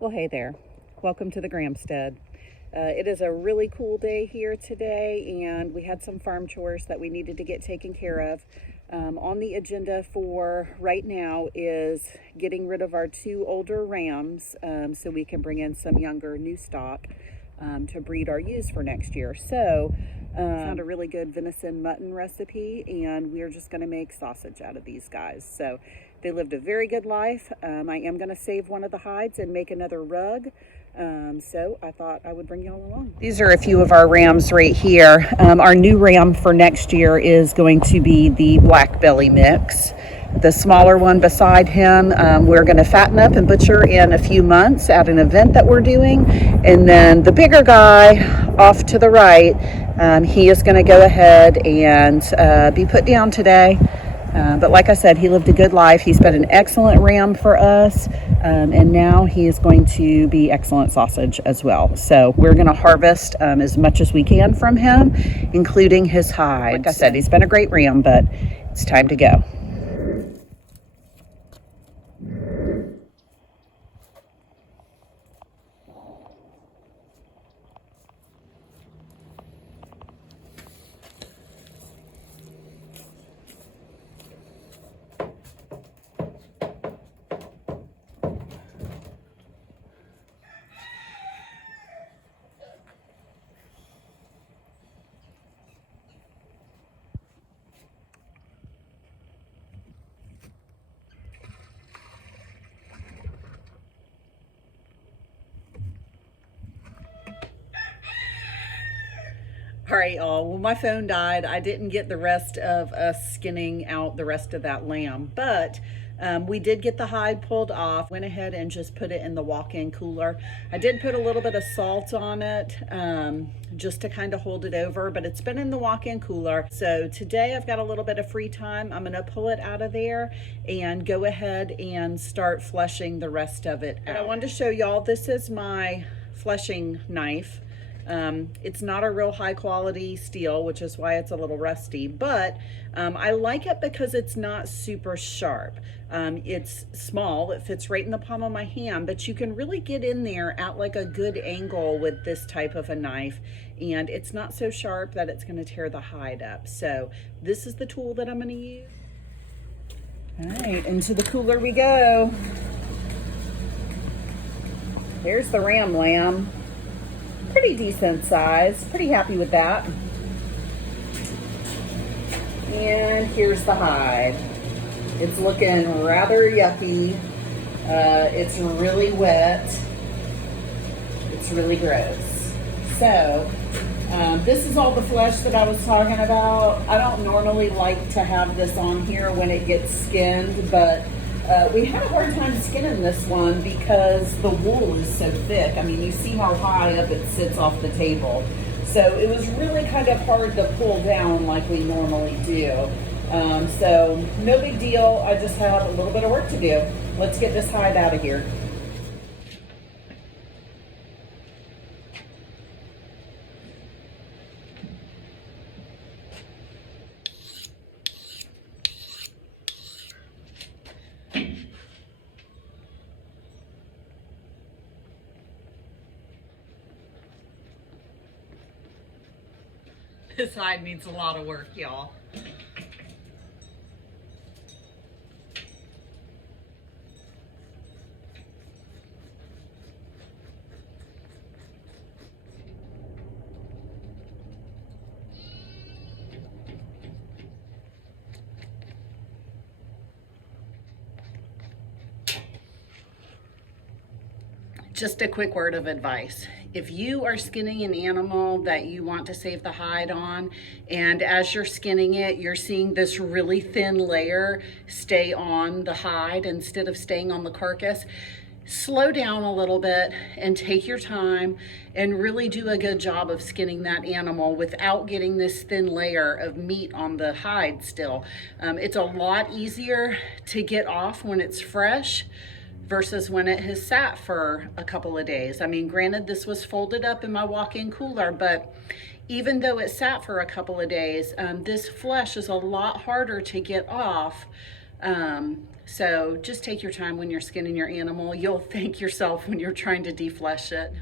Well, hey there. Welcome to the Gramstead. It is a really cool day here today, and we had some farm chores that we needed to get taken care of. On the agenda for right now is getting rid of our two older rams so we can bring in some younger new stock to breed our ewes for next year. So, found a really good venison mutton recipe, and we're just going to make sausage out of these guys. So, they lived a very good life. I am going to save one of the hides and make another rug. So I thought I would bring y'all along. These are a few of our rams right here. Our new ram for next year is going to be the black belly mix. The smaller one beside him, we're going to fatten up and butcher in a few months at an event that we're doing. And then the bigger guy off to the right, he is going to go ahead and be put down today. But like I said, he lived a good life. He's been an excellent ram for us, and now he is going to be excellent sausage as well. So we're going to harvest as much as we can from him, including his hide. Like I said, he's been a great ram, but it's time to go. All right, y'all. Well, my phone died. I didn't get the rest of us skinning out the rest of that lamb, but we did get the hide pulled off. Went ahead and just put it in the walk-in cooler. I did put a little bit of salt on it just to kind of hold it over, but it's been in the walk-in cooler. So today I've got a little bit of free time. I'm gonna pull it out of there and go ahead and start fleshing the rest of it out. And I wanted to show y'all, this is my fleshing knife. It's not a real high quality steel, which is why it's a little rusty, but I like it because it's not super sharp. It's small, it fits right in the palm of my hand, but you can really get in there at like a good angle with this type of a knife, and it's not so sharp that it's going to tear the hide up. So this is the tool that I'm going to use. All right, into the cooler we go. There's the ram lamb. Pretty decent size, pretty happy with that. And here's the hide. It's looking rather yucky. It's really wet. It's really gross. So this is all the flesh that I was talking about. I don't normally like to have this on here when it gets skinned, but we had a hard time skinning this one because the wool is so thick. I mean, you see how high up it sits off the table. So it was really kind of hard to pull down like we normally do. So no big deal. I just have a little bit of work to do. Let's get this hide out of here. This hide needs a lot of work, y'all. Just a quick word of advice. If you are skinning an animal that you want to save the hide on, and as you're skinning it, you're seeing this really thin layer stay on the hide instead of staying on the carcass, slow down a little bit and take your time and really do a good job of skinning that animal without getting this thin layer of meat on the hide still. It's a lot easier to get off when it's fresh versus when it has sat for a couple of days. I mean, granted, this was folded up in my walk-in cooler, but even though it sat for a couple of days, this flesh is a lot harder to get off So just take your time when you're skinning your animal. You'll thank yourself when you're trying to deflesh it.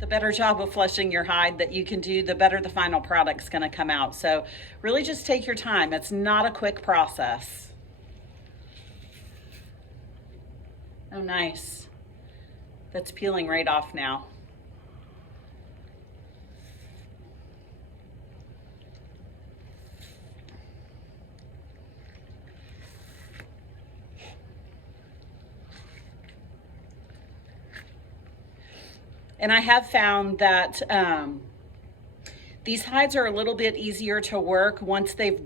The better job of fleshing your hide that you can do, the better the final product's going to come out. So really just take your time. It's not a quick process. Oh, nice. That's peeling right off now. And I have found that these hides are a little bit easier to work once they've,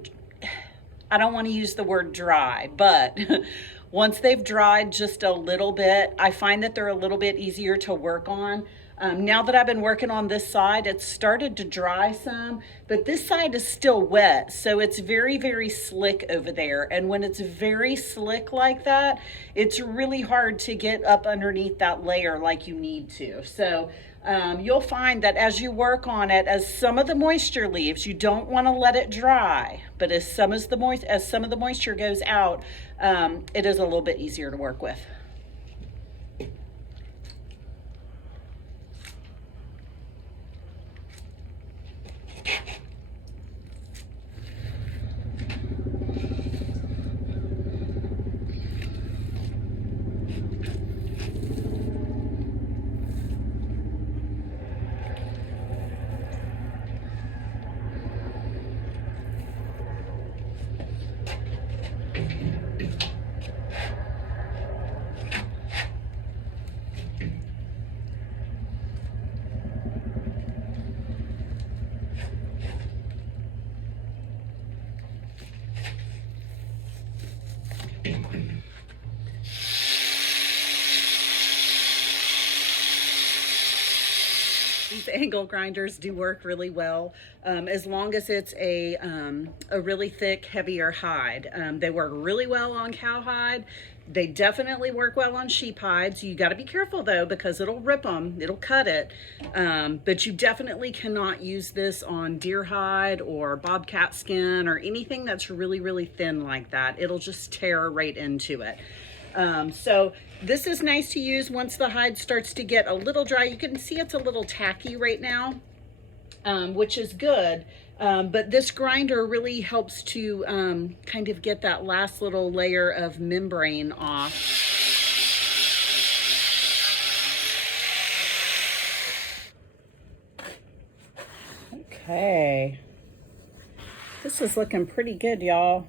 I don't want to use the word dry, but once they've dried just a little bit, I find that they're a little bit easier to work on. Now that I've been working on this side, it's started to dry some, but this side is still wet. So it's very, very slick over there. And when it's very slick like that, it's really hard to get up underneath that layer like you need to. So you'll find that as you work on it, as some of the moisture leaves, you don't want to let it dry, but as some of the moisture goes out, it is a little bit easier to work with. These angle grinders do work really well as long as it's a really thick, heavier hide. They work really well on cowhide. They definitely work well on sheep hides. You got to be careful though, because it'll rip them, it'll cut it. But you definitely cannot use this on deer hide or bobcat skin or anything that's really, really thin like that. It'll just tear right into it. So this is nice to use once the hide starts to get a little dry. You can see it's a little tacky right now, which is good. But this grinder really helps to kind of get that last little layer of membrane off. Okay. This is looking pretty good, y'all.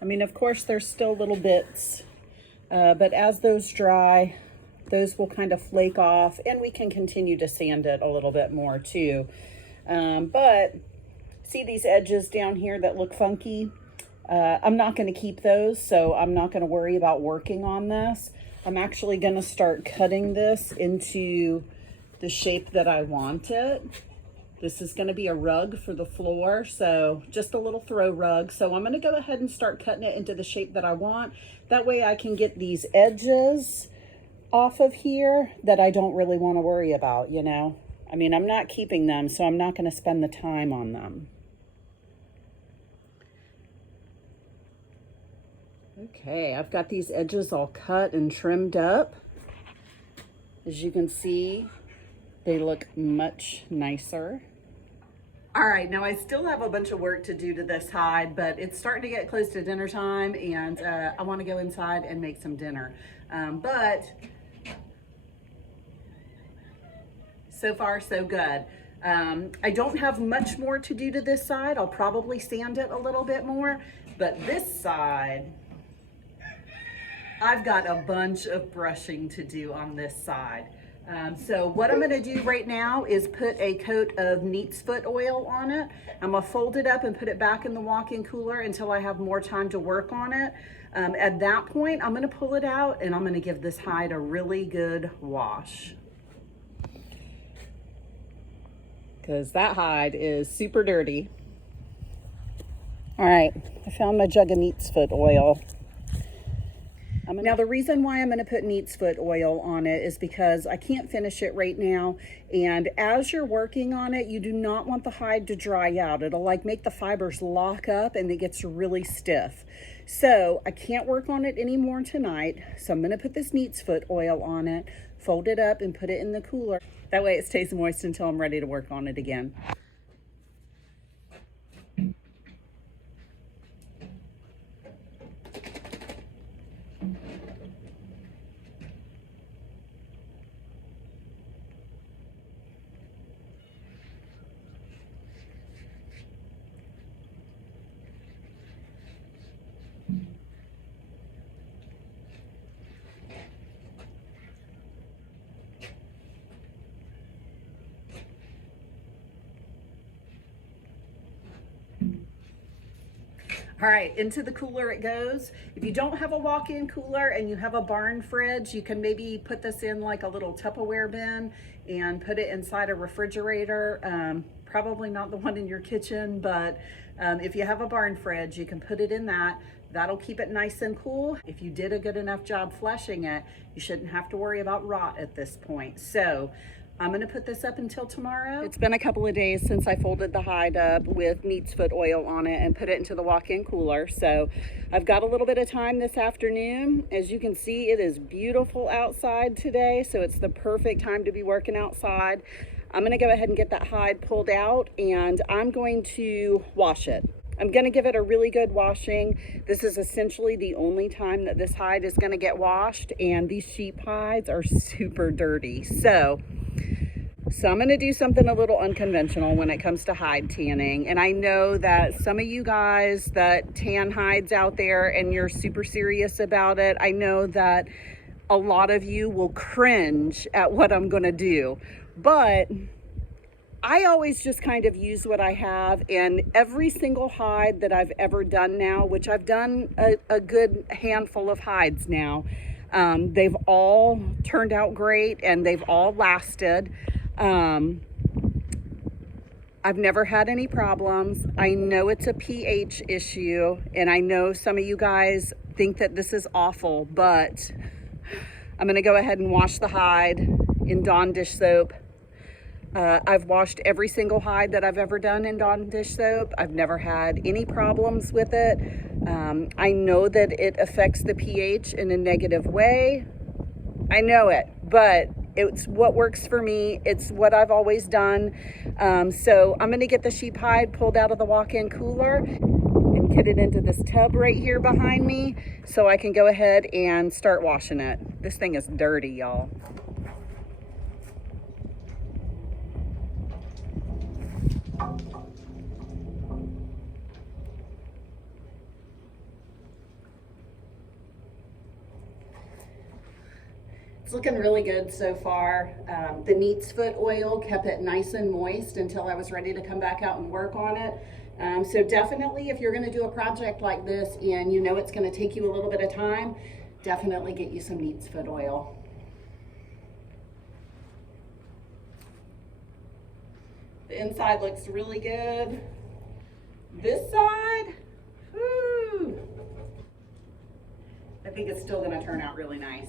I mean, of course, there's still little bits. But as those dry, those will kind of flake off, and we can continue to sand it a little bit more too. But see these edges down here that look funky? I'm not going to keep those, so I'm not going to worry about working on this. I'm actually going to start cutting this into the shape that I want it. This is going to be a rug for the floor, so just a little throw rug. So I'm going to go ahead and start cutting it into the shape that I want. That way I can get these edges off of here that I don't really want to worry about, you know. I mean, I'm not keeping them, so I'm not going to spend the time on them. Okay, I've got these edges all cut and trimmed up. As you can see, they look much nicer. All right, now I still have a bunch of work to do to this hide, but it's starting to get close to dinner time, and I want to go inside and make some dinner. But so far, so good. I don't have much more to do to this side. I'll probably sand it a little bit more, but this side, I've got a bunch of brushing to do on this side. So what I'm going to do right now is put a coat of neat's foot oil on it. I'm going to fold it up and put it back in the walk-in cooler until I have more time to work on it. At that point, I'm going to pull it out and I'm going to give this hide a really good wash. Because that hide is super dirty. All right, I found my jug of neat's foot oil. Now the reason why I'm going to put neat's foot oil on it is because I can't finish it right now, and as you're working on it, you do not want the hide to dry out. It'll like make the fibers lock up and it gets really stiff. So I can't work on it anymore tonight, so I'm going to put this neat's foot oil on it, fold it up and put it in the cooler. That way it stays moist until I'm ready to work on it again. All right, into the cooler it goes. If you don't have a walk-in cooler and you have a barn fridge, you can maybe put this in like a little Tupperware bin and put it inside a refrigerator. Probably not the one in your kitchen, but if you have a barn fridge, you can put it in that. That'll keep it nice and cool. If you did a good enough job fleshing it, you shouldn't have to worry about rot at this point. So I'm gonna put this up until tomorrow. It's been a couple of days since I folded the hide up with neat's foot oil on it and put it into the walk-in cooler. So I've got a little bit of time this afternoon. As you can see, it is beautiful outside today, so it's the perfect time to be working outside. I'm gonna go ahead and get that hide pulled out and I'm going to wash it. I'm gonna give it a really good washing. This is essentially the only time that this hide is gonna get washed, and these sheep hides are super dirty. So I'm gonna do something a little unconventional when it comes to hide tanning. And I know that some of you guys that tan hides out there and you're super serious about it, I know that a lot of you will cringe at what I'm gonna do. But I always just kind of use what I have, and every single hide that I've ever done now, which I've done a good handful of hides now, they've all turned out great and they've all lasted. I've never had any problems. I know it's a pH issue, and I know some of you guys think that this is awful, but I'm gonna go ahead and wash the hide in Dawn dish soap. I've washed every single hide that I've ever done in Dawn dish soap. I've never had any problems with it. I know that it affects the pH in a negative way. I know it, but it's what works for me. It's what I've always done. So I'm gonna get the sheep hide pulled out of the walk-in cooler and get it into this tub right here behind me so I can go ahead and start washing it. This thing is dirty, y'all. It's looking really good so far. The neat's foot oil kept it nice and moist until I was ready to come back out and work on it. So definitely, if you're gonna do a project like this and you know it's gonna take you a little bit of time, definitely get you some neat's foot oil. The inside looks really good. This side, whoo, I think it's still gonna turn out really nice.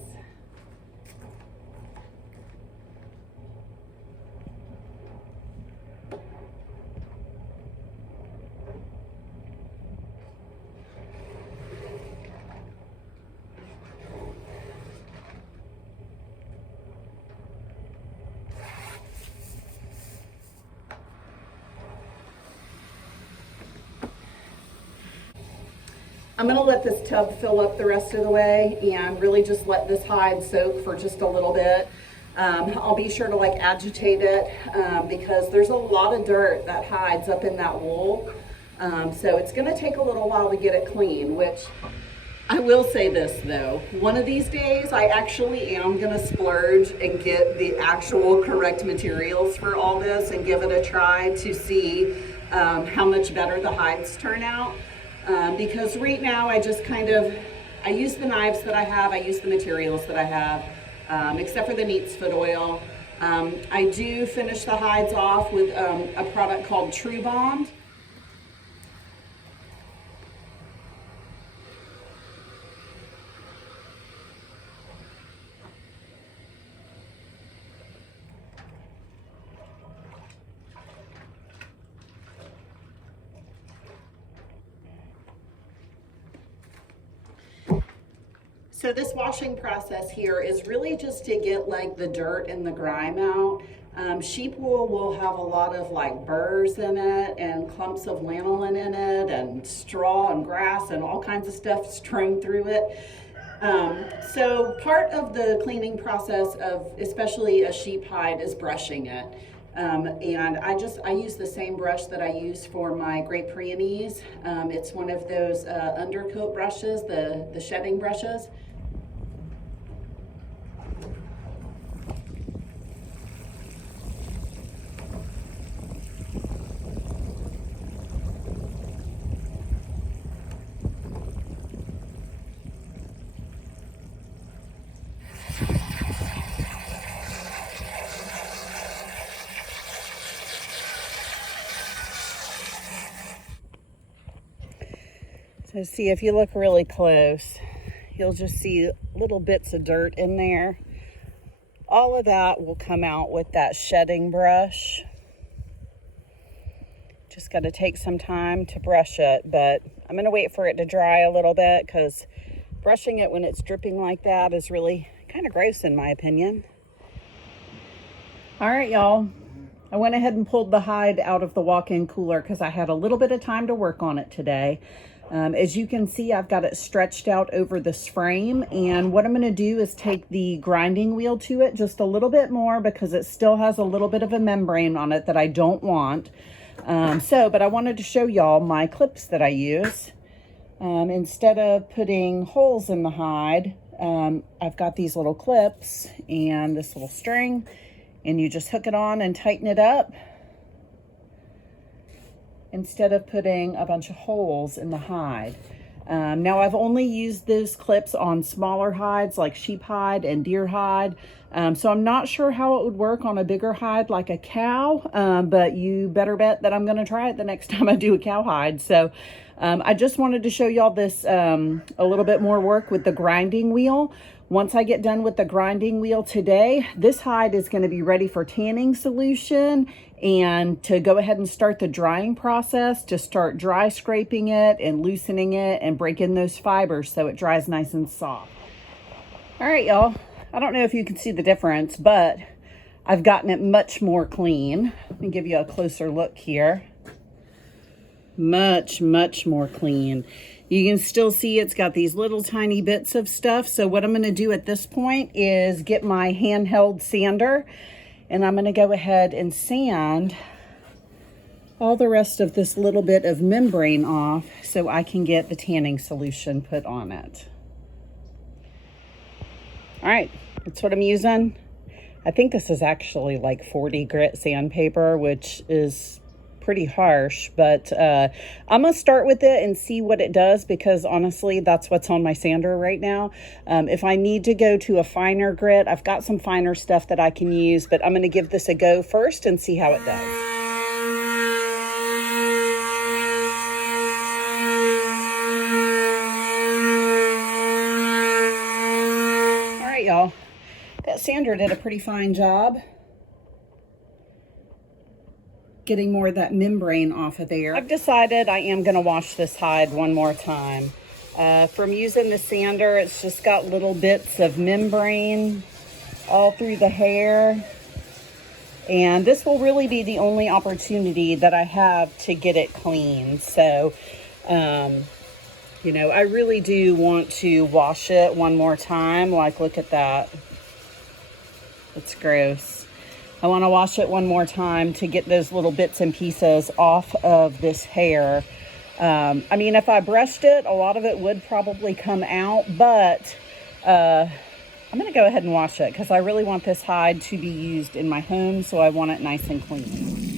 I'm gonna let this tub fill up the rest of the way and really just let this hide soak for just a little bit. I'll be sure to like agitate it because there's a lot of dirt that hides up in that wool. So it's gonna take a little while to get it clean, which I will say this though, one of these days I actually am gonna splurge and get the actual correct materials for all this and give it a try to see how much better the hides turn out. Because right now I just I use the knives that I have, I use the materials that I have, except for the neat's foot oil. I do finish the hides off with a product called True Bond. So this washing process here is really just to get like the dirt and the grime out. Sheep wool will have a lot of like burrs in it and clumps of lanolin in it and straw and grass and all kinds of stuff strewn through it. So part of the cleaning process of especially a sheep hide is brushing it. And I use the same brush that I use for my Great Pyrenees. It's one of those undercoat brushes, the shedding brushes. So see, if you look really close, you'll just see little bits of dirt in there. All of that will come out with that shedding brush. Just got to take some time to brush it, but I'm going to wait for it to dry a little bit because brushing it when it's dripping like that is really kind of gross in my opinion. All right, y'all. I went ahead and pulled the hide out of the walk-in cooler because I had a little bit of time to work on it today. As you can see, I've got it stretched out over this frame, and what I'm going to do is take the grinding wheel to it just a little bit more because it still has a little bit of a membrane on it that I don't want. But I wanted to show y'all my clips that I use. Instead of putting holes in the hide, I've got these little clips and this little string, and you just hook it on and tighten it up instead of putting a bunch of holes in the hide. Now I've only used those clips on smaller hides like sheep hide and deer hide. So I'm not sure how it would work on a bigger hide like a cow, but you better bet that I'm going to try it the next time I do a cow hide. So I just wanted to show y'all this a little bit more work with the grinding wheel. Once I get done with the grinding wheel today, this hide is going to be ready for tanning solution and to go ahead and start the drying process, to start dry scraping it and loosening it and breaking those fibers so it dries nice and soft. All right, y'all. I don't know if you can see the difference, but I've gotten it much more clean. Let me give you a closer look here. Much more clean. You can still see it's got these little tiny bits of stuff. So what I'm going to do at this point is get my handheld sander, and I'm going to go ahead and sand all the rest of this little bit of membrane off so I can get the tanning solution put on it. All right, that's what I'm using. I think this is actually like 40 grit sandpaper, which is pretty harsh, but I'm gonna start with it and see what it does because honestly that's what's on my sander right now. If I need to go to a finer grit, I've got some finer stuff that I can use, but I'm gonna give this a go first and see how it does. All right, y'all, that sander did a pretty fine job getting more of that membrane off of there. I've decided I am going to wash this hide one more time. From using the sander, it's just got little bits of membrane all through the hair. And this will really be the only opportunity that I have to get it clean. So, you know, I really do want to wash it one more time. Like, look at that. It's gross. I want to wash it one more time to get those little bits and pieces off of this hair. I mean, if I brushed it, a lot of it would probably come out, but I'm going to go ahead and wash it because I really want this hide to be used in my home, so I want it nice and clean.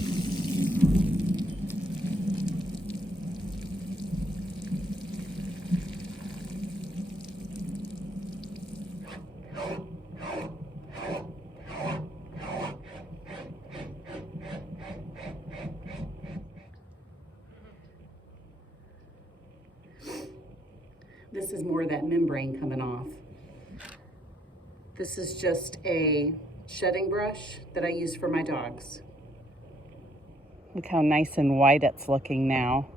This is more of that membrane coming off. This is just a shedding brush that I use for my dogs. Look how nice and white it's looking now.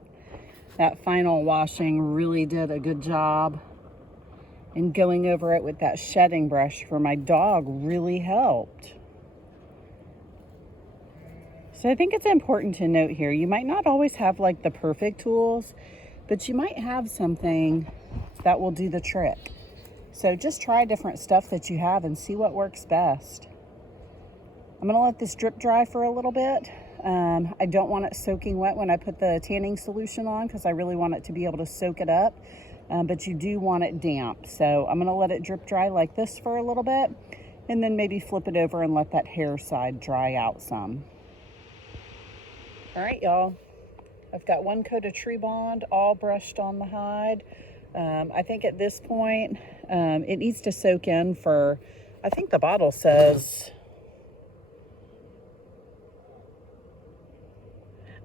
That final washing really did a good job And going over it with that shedding brush for my dog really helped. So I think it's important to note here, you might not always have like the perfect tools, but you might have something that will do the trick. So just try different stuff that you have and see what works best. I'm gonna let this drip dry for a little bit. I don't want it soaking wet when I put the tanning solution on because I really want it to be able to soak it up, but you do want it damp. So I'm gonna let it drip dry like this for a little bit and then maybe flip it over and let that hair side dry out some. All right, y'all. I've got one coat of Tree Bond all brushed on the hide. I think at this point, it needs to soak in for, I think the bottle says,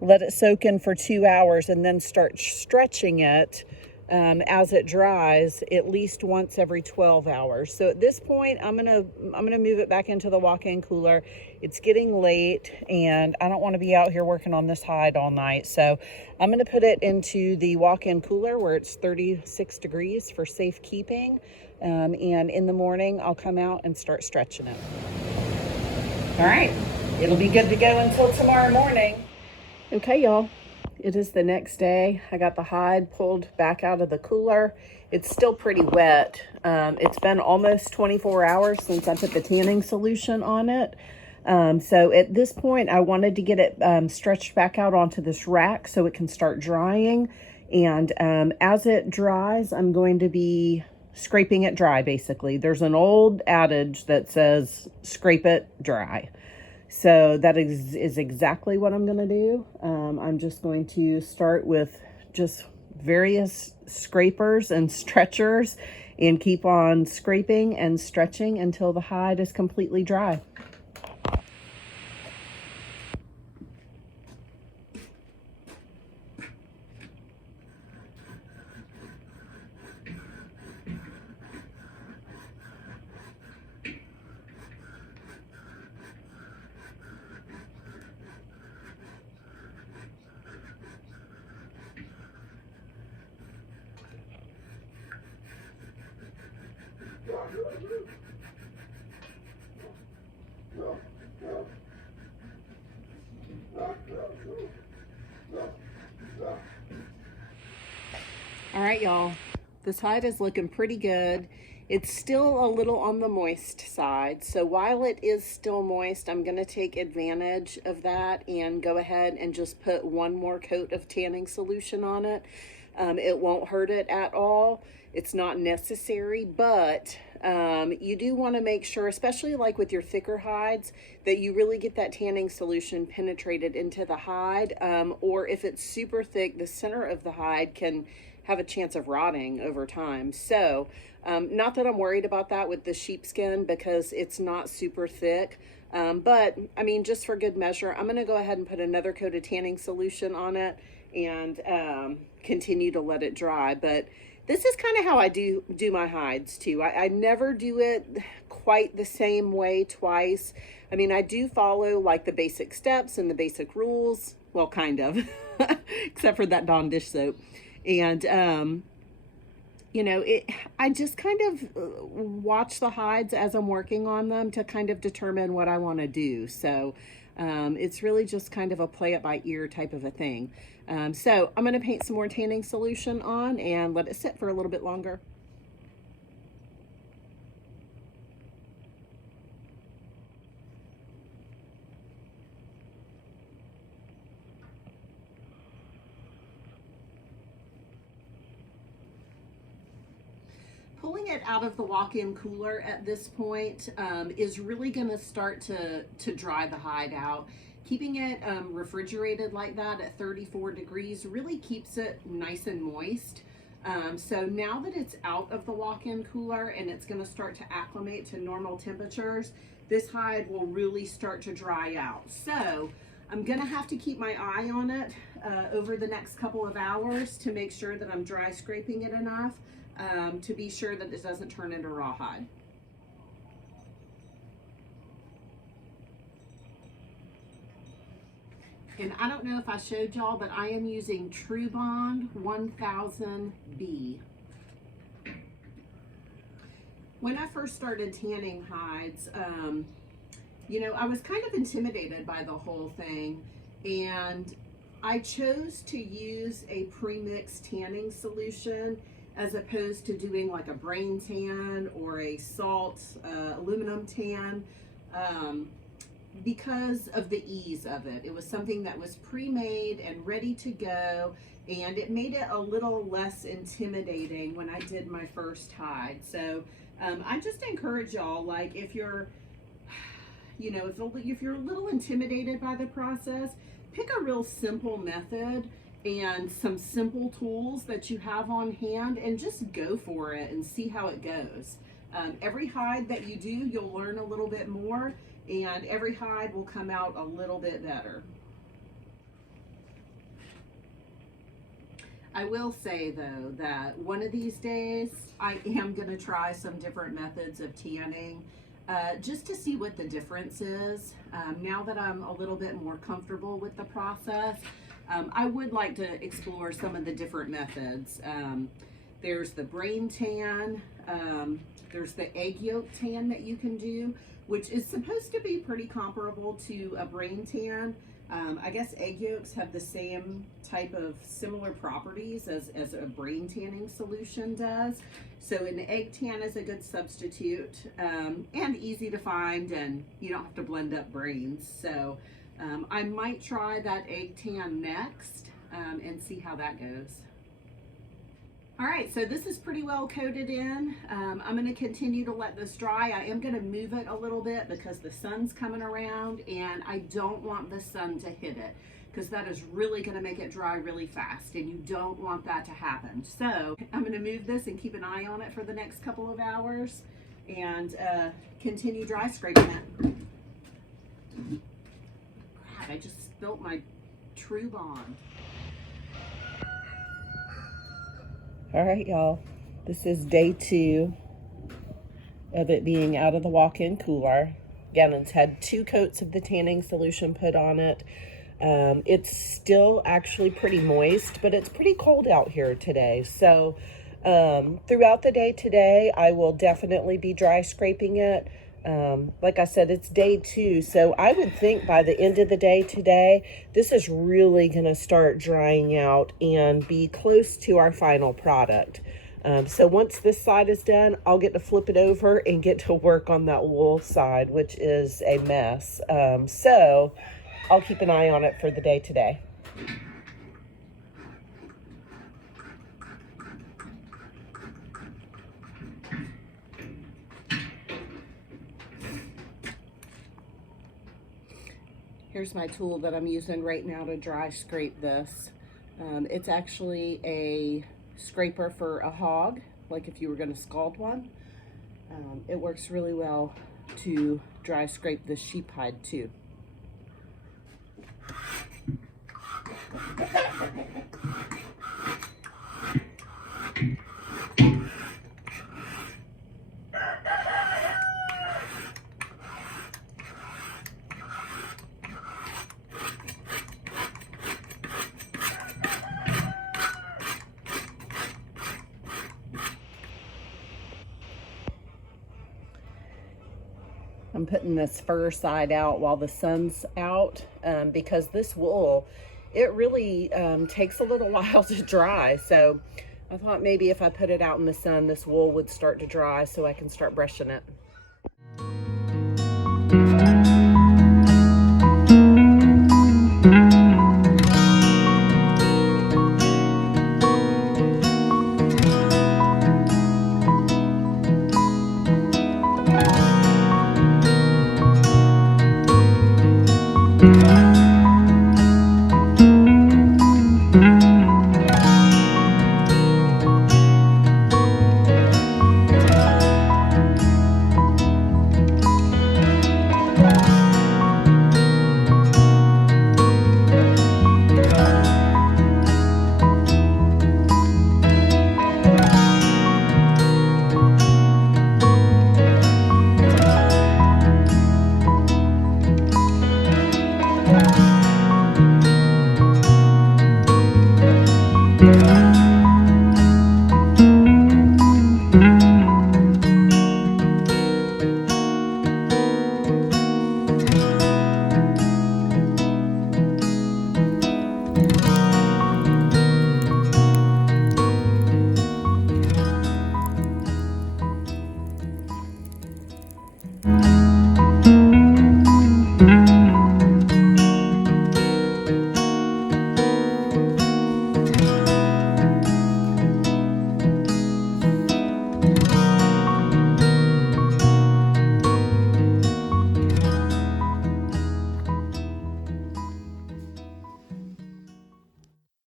let it soak in for 2 hours and then start stretching it as it dries at least once every 12 hours. So at this point, I'm gonna move it back into the walk-in cooler. It's getting late and I don't want to be out here working on this hide all night. So I'm gonna put it into the walk-in cooler where it's 36 degrees for safekeeping. And in the morning, I'll come out and start stretching it. All right, it'll be good to go until tomorrow morning. Okay, y'all. It is the next day. I got the hide pulled back out of the cooler. It's still pretty wet. It's been almost 24 hours since I put the tanning solution on it. So at this point, I wanted to get it stretched back out onto this rack so it can start drying. And as it dries, I'm going to be scraping it dry, basically. There's an old adage that says, scrape it dry. So that is exactly what I'm going to do. I'm just going to start with just various scrapers and stretchers and keep on scraping and stretching until the hide is completely dry. All right, y'all, this hide is looking pretty good. It's still a little on the moist side. So while it is still moist, I'm gonna take advantage of that and go ahead and just put one more coat of tanning solution on it. It won't hurt it at all. It's not necessary, but you do want to make sure, especially like with your thicker hides, that you really get that tanning solution penetrated into the hide. Or if it's super thick, the center of the hide can have a chance of rotting over time. So not that I'm worried about that with the sheepskin because it's not super thick. But I mean, just for good measure, I'm going to go ahead and put another coat of tanning solution on it and continue to let it dry. But this is kind of how I do my hides too. I never do it quite the same way twice. I mean, I do follow like the basic steps and the basic rules. Well, kind of, except for that Dawn dish soap. And, you know, I just kind of watch the hides as I'm working on them to kind of determine what I want to do. So it's really just kind of a play it by ear type of a thing. So I'm going to paint some more tanning solution on and let it sit for a little bit longer. Pulling it out of the walk-in cooler at this point is really going to start to dry the hide out. Keeping it refrigerated like that at 34 degrees really keeps it nice and moist. So now that it's out of the walk-in cooler and it's going to start to acclimate to normal temperatures, this hide will really start to dry out. So I'm going to have to keep my eye on it over the next couple of hours to make sure that I'm dry scraping it enough to be sure that it doesn't turn into rawhide. And I don't know if I showed y'all, but I am using True Bond 1000B. when I first started tanning hides, you know, I was kind of intimidated by the whole thing, and I chose to use a pre-mixed tanning solution as opposed to doing like a brain tan or a salt aluminum tan, because of the ease of it. It was something that was pre-made and ready to go, and it made it a little less intimidating when I did my first hide. So I just encourage y'all, like, if you're, you know, if you're a little intimidated by the process, pick a real simple method and some simple tools that you have on hand and just go for it and see how it goes. Every hide that you do, you'll learn a little bit more, and every hide will come out a little bit better. I will say though that one of these days I am going to try some different methods of tanning, just to see what the difference is. Now that I'm a little bit more comfortable with the process, I would like to explore some of the different methods. There's the brain tan, there's the egg yolk tan that you can do, which is supposed to be pretty comparable to a brain tan. I guess egg yolks have the same type of similar properties as a brain tanning solution does. So an egg tan is a good substitute, and easy to find, and you don't have to blend up brains. So I might try that egg tan next, and see how that goes. All right, so this is pretty well coated in. I'm going to continue to let this dry. I am going to move it a little bit because the sun's coming around, and I don't want the sun to hit it, because that is really going to make it dry really fast, and you don't want that to happen. So I'm going to move this and keep an eye on it for the next couple of hours and continue dry scraping it. Crap, I just spilt my True Bond. All right, y'all, this is day 2 of it being out of the walk-in cooler. Again, it's had 2 coats of the tanning solution put on it. It's still actually pretty moist, but it's pretty cold out here today. So throughout the day today, I will definitely be dry scraping it. Like I said, it's day 2, so I would think by the end of the day today, this is really going to start drying out and be close to our final product. So once this side is done, I'll get to flip it over and get to work on that wool side, which is a mess. So I'll keep an eye on it for the day today. Here's my tool that I'm using right now to dry scrape this. It's actually a scraper for a hog, like if you were going to scald one. It works really well to dry scrape the sheep hide too. I'm putting this fur side out while the sun's out, because this wool, it really takes a little while to dry. So I thought maybe if I put it out in the sun, this wool would start to dry so I can start brushing it.